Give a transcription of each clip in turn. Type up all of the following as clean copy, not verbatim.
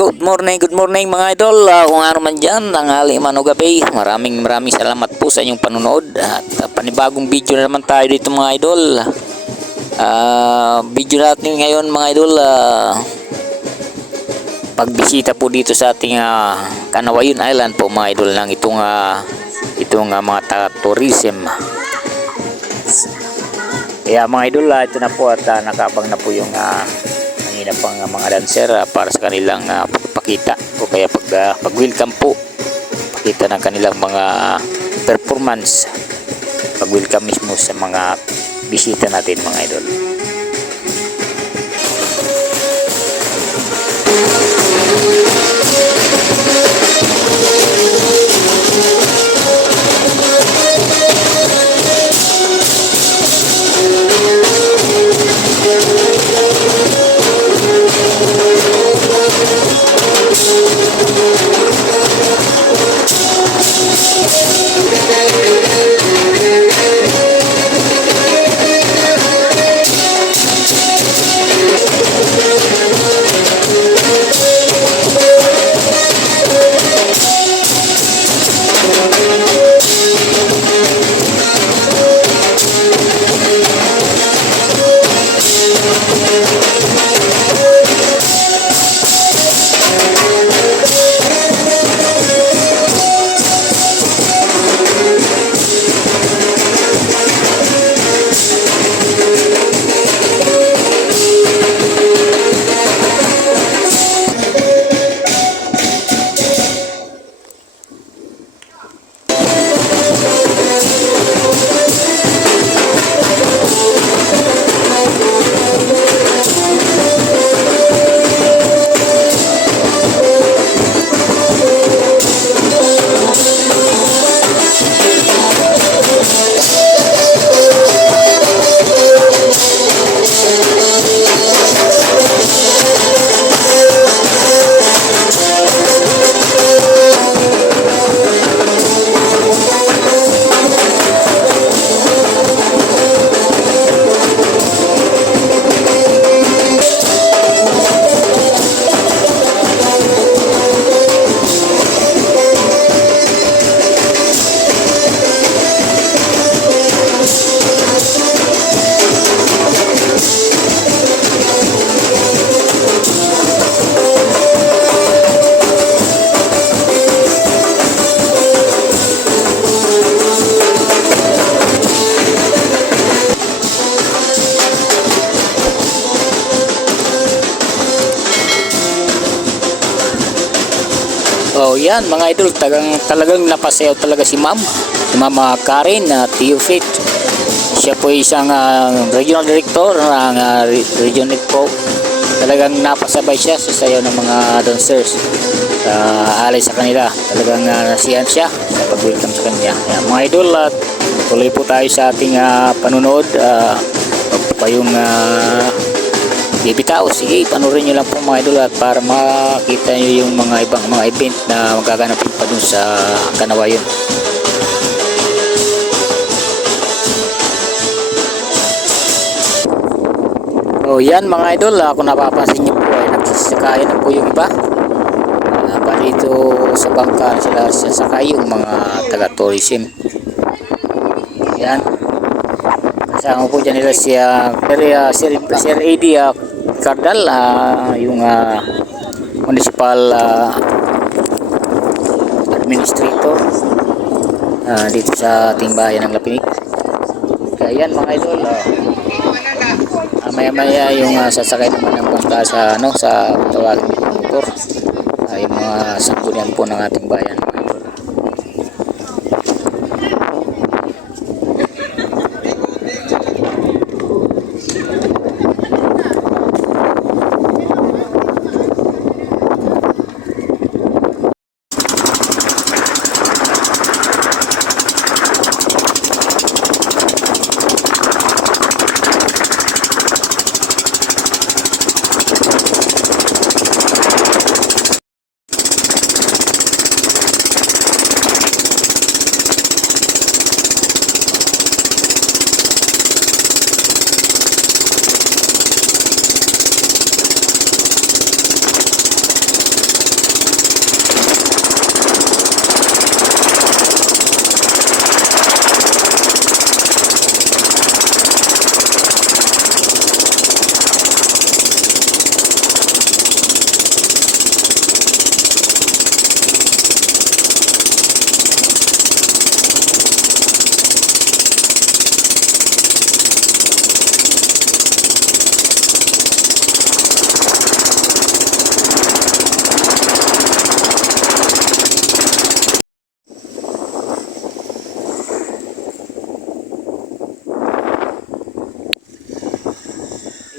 Good morning mga idol. Kung ano man dyan, tanghali man o gabi, maraming salamat po sa inyong panunood. At panibagong video na naman tayo dito mga idol. Video natin ngayon mga idol, pagbisita po dito sa ating Kanawayon Island po mga idol ng itong mga taga-tourism. Kaya mga idol, ito na po at nakabang na po yung kanina pang mga dancer para sa kanilang pagpakita o kaya pag-welcome po, pakita ng kanilang mga performance, pag-welcome mismo sa mga bisita natin mga idol. Oh, yan mga idol, talagang napasayaw talaga si Ma'am Karen Theophit. Siya po isang regional director ng region po. Talagang napasabay siya sa sayaw ng mga dancers, alay sa kanila. Talagang nasiyahan siya sa pag-welcome sa kanya. Yan, mga idol, at tuloy po tayo sa ating panunood. Pa yung bibitaw, sige, panurin nyo lang po mga idol, at para makita nyo yung mga ibang mga event na magaganapin pa dun sa Kanawayon. Oh, yan mga idol, kung napapansin nyo po ay nagsasakayan na po yung iba. Dito sa bangka sila sasakay yung mga taga-tourism. Yan, kasama po dyan nila si Sir Eddie Cardal, yung municipal administrator dito sa ating bayan ng Lapinig. Kaya yan mga idol, maya yung sasakay naman ng bangka sa sa tawagin ng motor, yung mga sanggunian po ng ating bayan.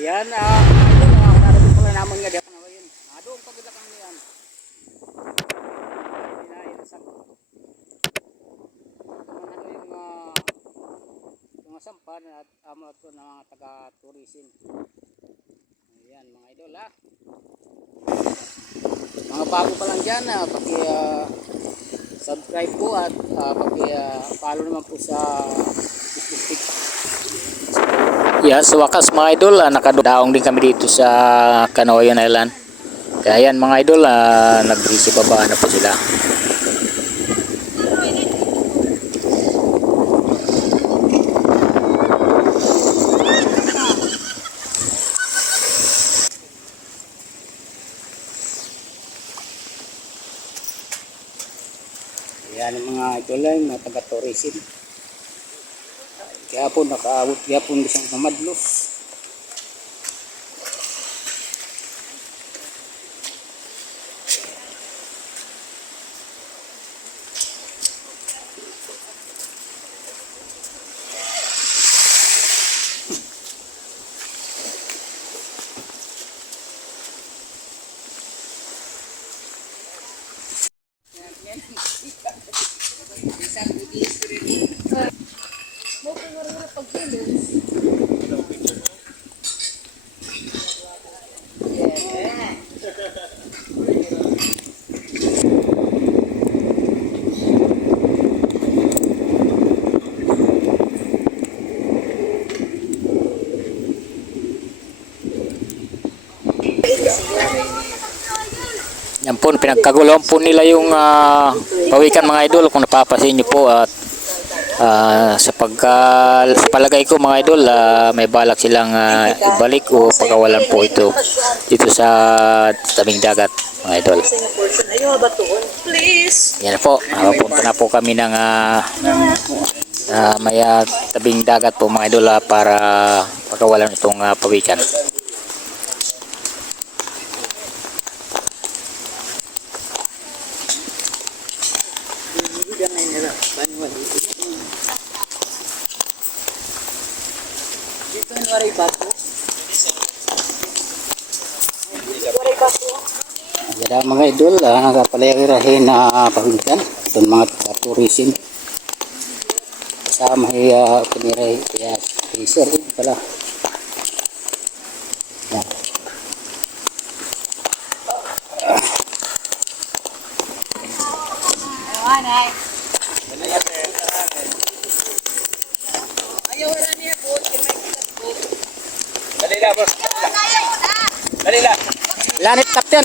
Yan, idol, nakarating pala naman nga diyan na yun. Doon pagkita kami yan. Inainasak ko. Yung sampan at amo ito ng mga taga-tourism. Ayan mga idol ha. Mga bago pa lang dyan, subscribe po at follow naman po sa Facebook page. Yan, sa wakas mga idol, nakadaong din kami dito sa Canoyan Island. Kaya yan mga idol, nag-busy pa ba na po sila. Yan ang mga idol ay mga taga-tourism. Kaya po nakaabot, kaya po isang mamadlos. Yan po, pinagkaguluhan po nila yung pawikan mga idol kung napapasin nyo po at sa palagay ko mga idol may balak silang ibalik o pagawalan po ito dito sa tabing dagat mga idol. Yan po, punta na po kami ng may tabing dagat po mga idol para pagawalan itong pawikan. Jadi mga idol, nagapalagirahin na pawikan itong mga tourism kasama piniray kaya freezer pala. Yan. Dalila, boss. Dalila. Lanit kapten.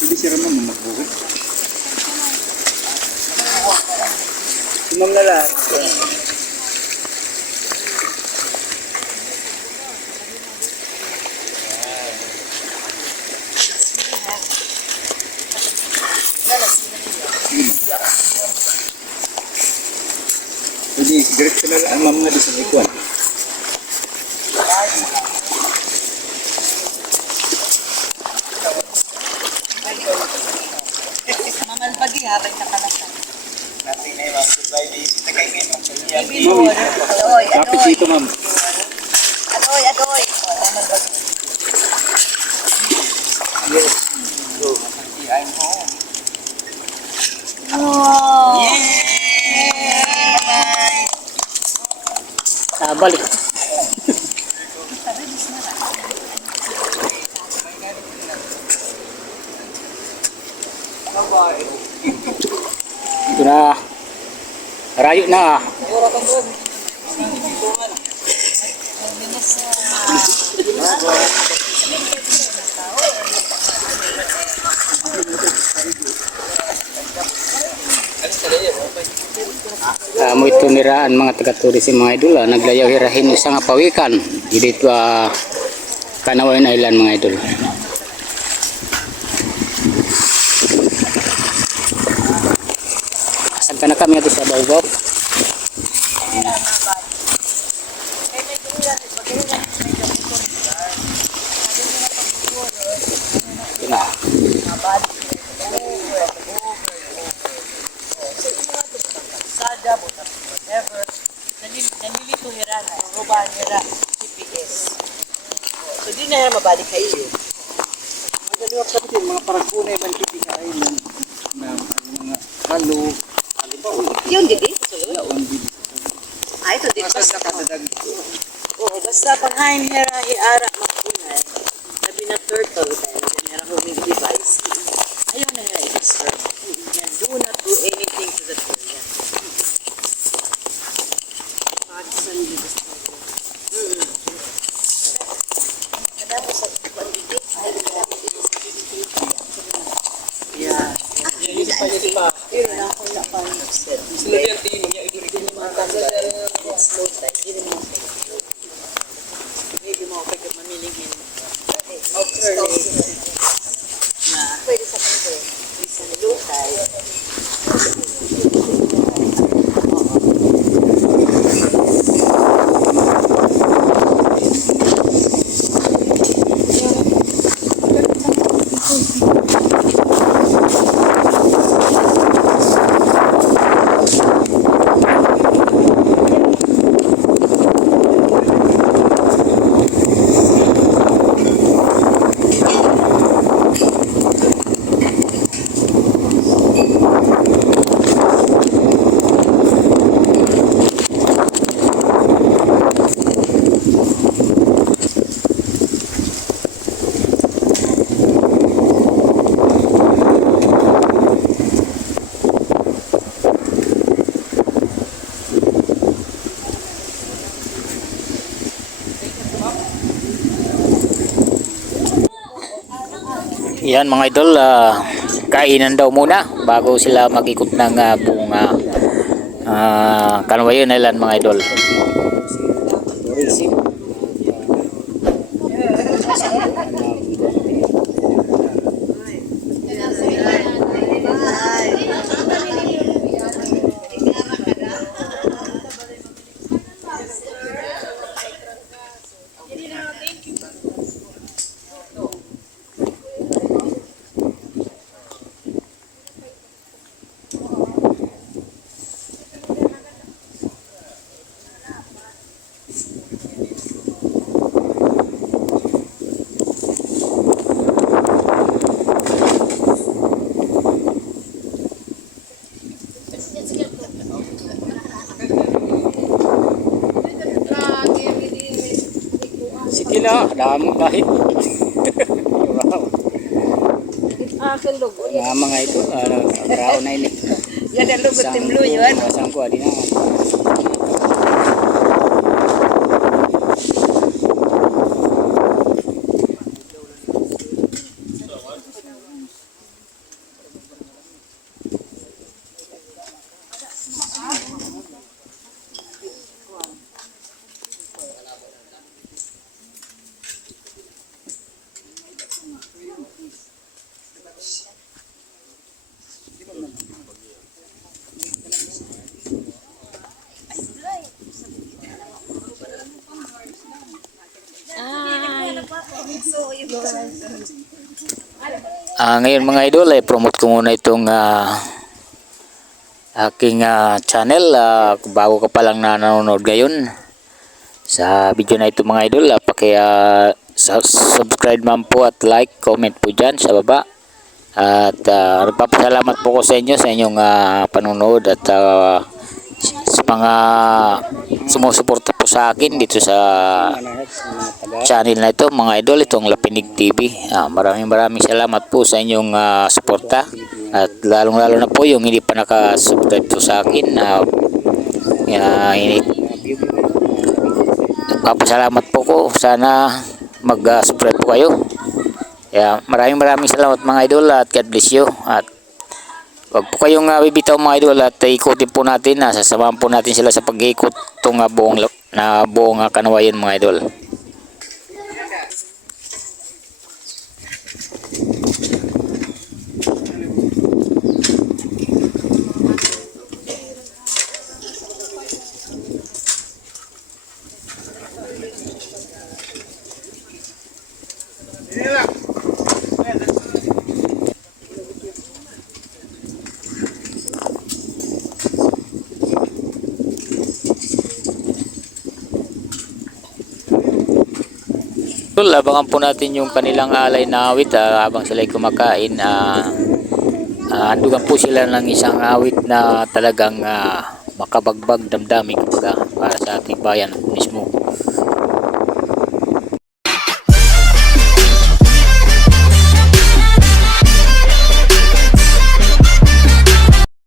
Hindi siya naman magbuhok. Sumang lalat. Jadi direksi na ang mga di sa ikuan. Mamal pagi habay sa kalasan. Natin na yung mga di tagay ngayon. Adoy, Kapit dito ma'am. Adoy. Mamal pagi. Yes. Go. I'm home. Oh. Balik. Ito na. Rayo na. Mo ito niraan mga taga-tourism mga idol, naglayaw hirahin isa nga pawikan dito Canoyan Island mga idol. Saan na kami ito sa Baobab. Ito na. Sada mo na whatever. Nalilito hira na. Rubahan hira. GPS. So di na hira mabalik kayo. Magaliwak sa pitin, mga paragunay man kipikain ng mga halo, halimbawa, Yun, gidi. yaon, bibi. Ito din. Basta katadag. Oo, basta panghain hira iara makunay. Sabi na turtle dahil hira homing device. Ayaw na hira i-disturb. Yan, do not do anything to the turtle. Pakistan you disturb. Kadamo sa pagbibi. Yeah. Pero na ako na pa set. Sila yan, tingin niya, ito rin yung mga Slow time. Hindi mo maybe mo ako mamilingin. Early. Na pwede sa pwede. Isa na low tide. Yan mga idol, kainan daw muna bago sila mag-ikot ng buong Kanwayon Island mga idol. Sige na, damo kahit. Wow. Akin lugo. Mga ito, brao na ini. Yan ang lugo timlo yun. Saan ko, adi na. Ngayon mga idol ay promote ko muna itong aking channel. Kung bago ka pa lang na nanonood ngayon sa video na ito mga idol, subscribe man po at like, comment po dyan sa baba. At nagpapasalamat po ko sa inyo sa inyong panonood at sa mga sumusuporta po sa akin dito sa channel na ito mga idol, itong Lapinig TV. Maraming salamat po sa inyong suporta at lalong lalo na po yung hindi pa nakasubscribe po sa akin. Nagpapasalamat po ko, sana mag-subscribe po kayo. Maraming salamat mga idol at God bless you. At wag po kayong bibitaw mga idol at ikutin po natin, sasamahan po natin sila sa pag-ikot itong buong Kanwayon mga idol. Tol, abangan po natin yung kanilang alay na awit habang sila'y kumakain. Handugan po sila ng isang awit na talagang makabagbag damdamin kumbaga para sa ating bayan mismo.